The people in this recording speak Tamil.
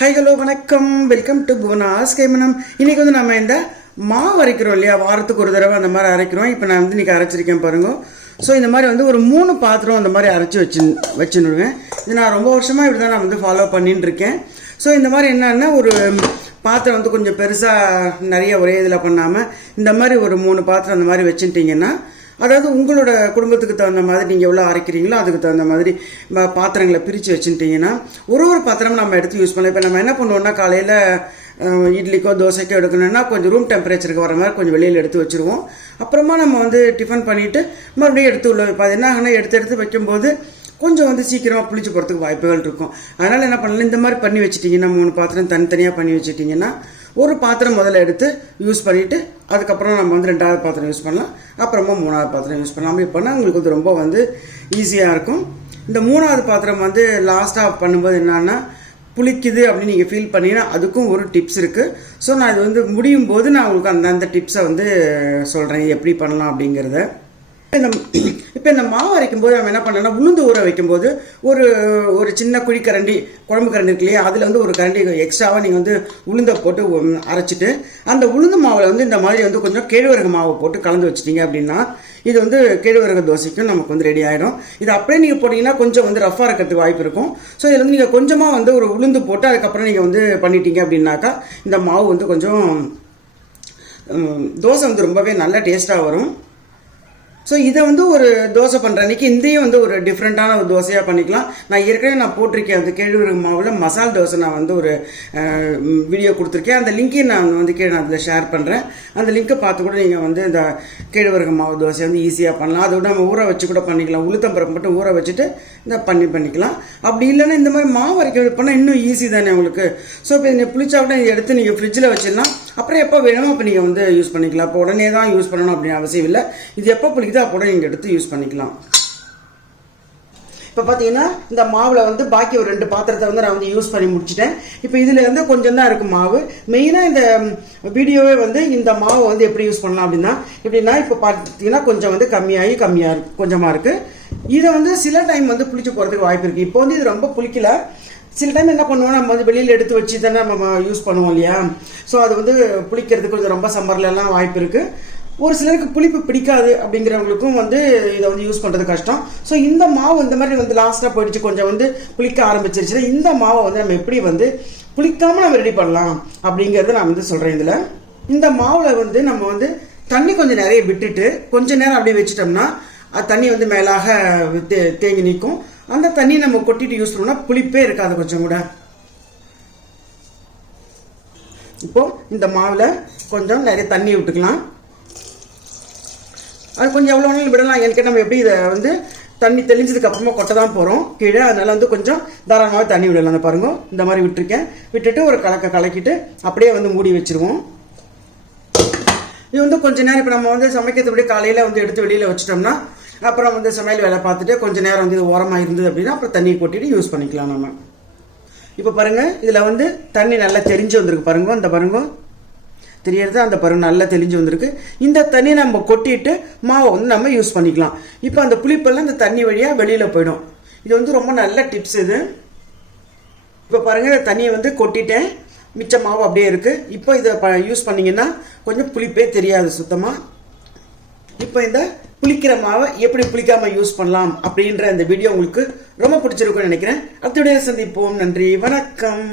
ஹாய் ஹலோ வணக்கம், வெல்கம் டு புவனாஸ் கைமனம். இன்றைக்கி வந்து நம்ம இந்த மாவு அரைக்கிறோம் இல்லையா, வாரத்துக்கு ஒரு தடவை அந்த மாதிரி அரைக்கிறோம். இப்போ நான் வந்து இன்றைக்கி அரைச்சிருக்கேன் பாருங்க. ஸோ இந்த மாதிரி வந்து ஒரு 3 பாத்திரம் அந்த மாதிரி அரைச்சி வச்சுன்னுடுவேன். இது நான் ரொம்ப வருஷமாக இப்படி தான் நான் வந்து ஃபாலோ பண்ணின்னு இருக்கேன். ஸோ இந்த மாதிரி என்னன்னா, ஒரு பாத்திரம் வந்து கொஞ்சம் பெருசாக நிறைய ஒரே இதில் பண்ணாமல் இந்த மாதிரி ஒரு 3 பாத்திரம் அந்த மாதிரி வச்சுட்டிங்கன்னா, அதாவது உங்களோட குடும்பத்துக்கு தகுந்த மாதிரி நீங்கள் எவ்வளோ அரைக்கிறீங்களோ அதுக்கு தகுந்த மாதிரி பாத்திரங்களை பிரித்து வச்சுட்டிங்கன்னா ஒரு பாத்திரமும் நம்ம எடுத்து யூஸ் பண்ணலாம். இப்போ நம்ம என்ன பண்ணுவோம்னா, காலையில் இட்லிக்கோ தோசைக்கோ எடுக்கணும்னா கொஞ்சம் ரூம் டெம்பரேச்சருக்கு வர மாதிரி கொஞ்சம் வெளியில் எடுத்து வச்சுருவோம். அப்புறமா நம்ம வந்து டிஃபன் பண்ணிவிட்டு மறுபடியும் எடுத்து உள்ள வைப்போம். அது என்ன ஆகுனா, எடுத்து வைக்கும்போது கொஞ்சம் வந்து சீக்கிரமாக புளிச்சு போகிறதுக்கு வாய்ப்புகள் இருக்கும். அதனால் என்ன பண்ணலாம், இந்த மாதிரி பண்ணி வச்சுட்டிங்கன்னா 3 பாத்திரம் தனித்தனியாக பண்ணி வச்சுட்டிங்கன்னா ஒரு பாத்திரம் முதல்ல எடுத்து யூஸ் பண்ணிவிட்டு அதுக்கப்புறம் நம்ம வந்து 2வது பாத்திரம் யூஸ் பண்ணலாம், அப்புறமா 3வது பாத்திரம் யூஸ் பண்ணலாம். அப்படி பண்ணால் உங்களுக்கு வந்து ரொம்ப வந்து ஈஸியாக இருக்கும். இந்த 3வது பாத்திரம் வந்து லாஸ்ட்டாக பண்ணும்போது என்னன்னா, புளிக்குது அப்படின்னு நீங்கள் ஃபீல் பண்ணிங்கன்னா அதுக்கும் ஒரு டிப்ஸ் இருக்குது. ஸோ நான் இது வந்து முடியும் போது நான் உங்களுக்கு அந்த டிப்ஸை வந்து சொல்கிறேன் எப்படி பண்ணலாம் அப்படிங்கிறத. இப்போ இந்த மாவு அரைக்கும் போது நம்ம என்ன பண்ணோம்னா, உளுந்து ஊற வைக்கும்போது ஒரு சின்ன குழிக்கரண்டி குழம்பு கரண்டி இருக்கு இல்லையா, அதில் வந்து ஒரு கரண்டி எக்ஸ்ட்ராவாக நீங்கள் வந்து உளுந்தை போட்டு அரைச்சிட்டு அந்த உளுந்து மாவில் வந்து இந்த மாதிரி வந்து கொஞ்சம் கேழ்வரகு மாவை போட்டு கலந்து வச்சிட்டிங்க அப்படின்னா இது வந்து கேழ்வரகு தோசைக்கும் நமக்கு வந்து ரெடி ஆகிடும். இது அப்படியே நீங்கள் போட்டிங்கன்னா கொஞ்சம் வந்து ரஃபாக இருக்கிறதுக்கு வாய்ப்பு இருக்கும். ஸோ இதில் வந்து நீங்கள் கொஞ்சமாக வந்து ஒரு உளுந்து போட்டு அதுக்கப்புறம் நீங்கள் வந்து பண்ணிட்டீங்க அப்படின்னாக்கா இந்த மாவு வந்து கொஞ்சம் தோசை வந்து ரொம்பவே நல்ல டேஸ்ட்டாக வரும். ஸோ இதை வந்து ஒரு தோசை பண்ணுற அன்றைக்கி இதையும் வந்து ஒரு டிஃப்ரெண்ட்டான ஒரு தோசையாக பண்ணிக்கலாம். நான் ஏற்கனவே போட்டிருக்கேன் அந்த கேழ்வரகு மாவில் மசால் தோசை. நான் வந்து ஒரு வீடியோ கொடுத்துருக்கேன். அந்த லிங்க்கையும் நான் வந்து நான் அதில் ஷேர் பண்ணுறேன். அந்த லிங்க்கை பார்த்து கூட நீங்கள் வந்து இந்த கேழ்வரகு மாவு தோசை வந்து ஈஸியாக பண்ணலாம். அதோட நம்ம ஊற வச்சு கூட பண்ணிக்கலாம். உளுத்தம்பருப்பு மட்டும் ஊற வச்சுட்டு இந்த பண்ணிக்கலாம். அப்படி இல்லைன்னா இந்த மாதிரி மாவு அரைக்கிறது பண்ணால் இன்னும் ஈஸி தானே உங்களுக்கு. ஸோ இப்போ நீங்கள் புளிச்சா கூட இதை எடுத்து நீங்கள் ஃப்ரிட்ஜில் வச்சிடலாம். அப்புறம் எப்போ வேணுமோ அப்போ நீங்கள் வந்து யூஸ் பண்ணிக்கலாம். இப்போ உடனே தான் யூஸ் பண்ணணும் அப்படின்னு அவசியம் இல்லை. இது எப்போ புளிக்குதோ அப்போ நீங்கள் எடுத்து யூஸ் பண்ணிக்கலாம். இப்போ பார்த்தீங்கன்னா இந்த மாவில் வந்து பாக்கி ஒரு 2 பாத்திரத்தை வந்து நான் வந்து யூஸ் பண்ணி முடிச்சிட்டேன். இப்போ இதில் வந்து கொஞ்சம் தான் இருக்குது மாவு. மெயினாக இந்த வீடியோவே வந்து இந்த மாவை வந்து எப்படி யூஸ் பண்ணலாம் எப்படின்னா இப்போ பார்த்தீங்கன்னா கொஞ்சம் வந்து கொஞ்சமாக இருக்குது. இதை வந்து சில டைம் வந்து புளிச்சு போகிறதுக்கு வாய்ப்பு இருக்குது. இப்போ வந்து இது ரொம்ப புளிக்கல. சில டைம் என்ன பண்ணுவோம், நம்ம வந்து வெளியில் எடுத்து வச்சு தானே நம்ம யூஸ் பண்ணுவோம் இல்லையா. ஸோ அது வந்து புளிக்கிறதுக்கு கொஞ்சம் ரொம்ப சம்மர்லாம் வாய்ப்பு இருக்குது. ஒரு சிலருக்கு புளிப்பு பிடிக்காது அப்படிங்கிறவங்களுக்கும் வந்து இதை வந்து யூஸ் பண்ணுறது கஷ்டம். ஸோ இந்த மாவு இந்த மாதிரி வந்து லாஸ்ட்டாக போயிடுச்சு, கொஞ்சம் வந்து புளிக்க ஆரம்பிச்சிருச்சுன்னா இந்த மாவை வந்து நம்ம எப்படி வந்து புளிக்காமல் நம்ம ரெடி பண்ணலாம் அப்படிங்கிறத நான் வந்து சொல்கிறேன். இதில் இந்த மாவில் வந்து நம்ம வந்து தண்ணி கொஞ்சம் நிறைய விட்டுட்டு கொஞ்சம் நேரம் அப்படியே வச்சுட்டோம்னா அது தண்ணி வந்து மேலாக தேங்கி நிற்கும். அந்த தண்ணியை நம்ம கொட்டிட்டு யூஸ் பண்ணோம்னா புளிப்பே இருக்காது கொஞ்சம் கூட. இப்போ இந்த மாவில் கொஞ்சம் நிறைய தண்ணி விட்டுக்கலாம். அது கொஞ்சம் எவ்வளோ வேணாலும் விடலாம். எனக்கு நம்ம எப்படி இதை வந்து தண்ணி தெளிஞ்சதுக்கு அப்புறமா கொட்ட தான் போகிறோம் கீழே. அதனால வந்து கொஞ்சம் தாராளமாக தண்ணி விடலாம். அந்த பாருங்க, இந்த மாதிரி விட்டுருக்கேன். விட்டுட்டு ஒரு கலக்கிட்டு அப்படியே வந்து மூடி வச்சிருவோம். இது வந்து கொஞ்சம் நேரம் இப்போ நம்ம வந்து சமைக்கிறதுபடி காலையில் வந்து எடுத்து வெளியில் வச்சிட்டோம்னா அப்புறம் வந்து சமையல் வேலை பார்த்துட்டு கொஞ்சம் நேரம் வந்து இது ஓரமாக இருந்தது அப்படின்னா அப்புறம் தண்ணியை கொட்டிட்டு யூஸ் பண்ணிக்கலாம் நம்ம. இப்போ பாருங்கள், இதில் வந்து தண்ணி நல்லா தெரிஞ்சு வந்திருக்கு பாருங்க. அந்த பாருங்க தெரியறது, அந்த பருவம் நல்லா தெளிஞ்சு வந்திருக்கு. இந்த தண்ணியை நம்ம கொட்டிட்டு மாவை வந்து நம்ம யூஸ் பண்ணிக்கலாம். இப்போ அந்த புளிப்பெல்லாம் இந்த தண்ணி வழியாக வெளியில் போயிடும். இது வந்து ரொம்ப நல்ல டிப்ஸ் இது. இப்போ பாருங்கள், இந்த தண்ணியை வந்து கொட்டிட்டேன், மிச்ச மாவு அப்படியே இருக்குது. இப்போ இதை யூஸ் பண்ணிங்கன்னா கொஞ்சம் புளிப்பே தெரியாது சுத்தமாக. இப்போ இந்த புளிக்கிற மாவை எப்படி புளிக்காமல் யூஸ் பண்ணலாம் அப்படின்ற இந்த வீடியோ உங்களுக்கு ரொம்ப பிடிச்சிருக்கும்னு நினைக்கிறேன். அடுத்த வீடியோ சந்திப்போம். நன்றி, வணக்கம்.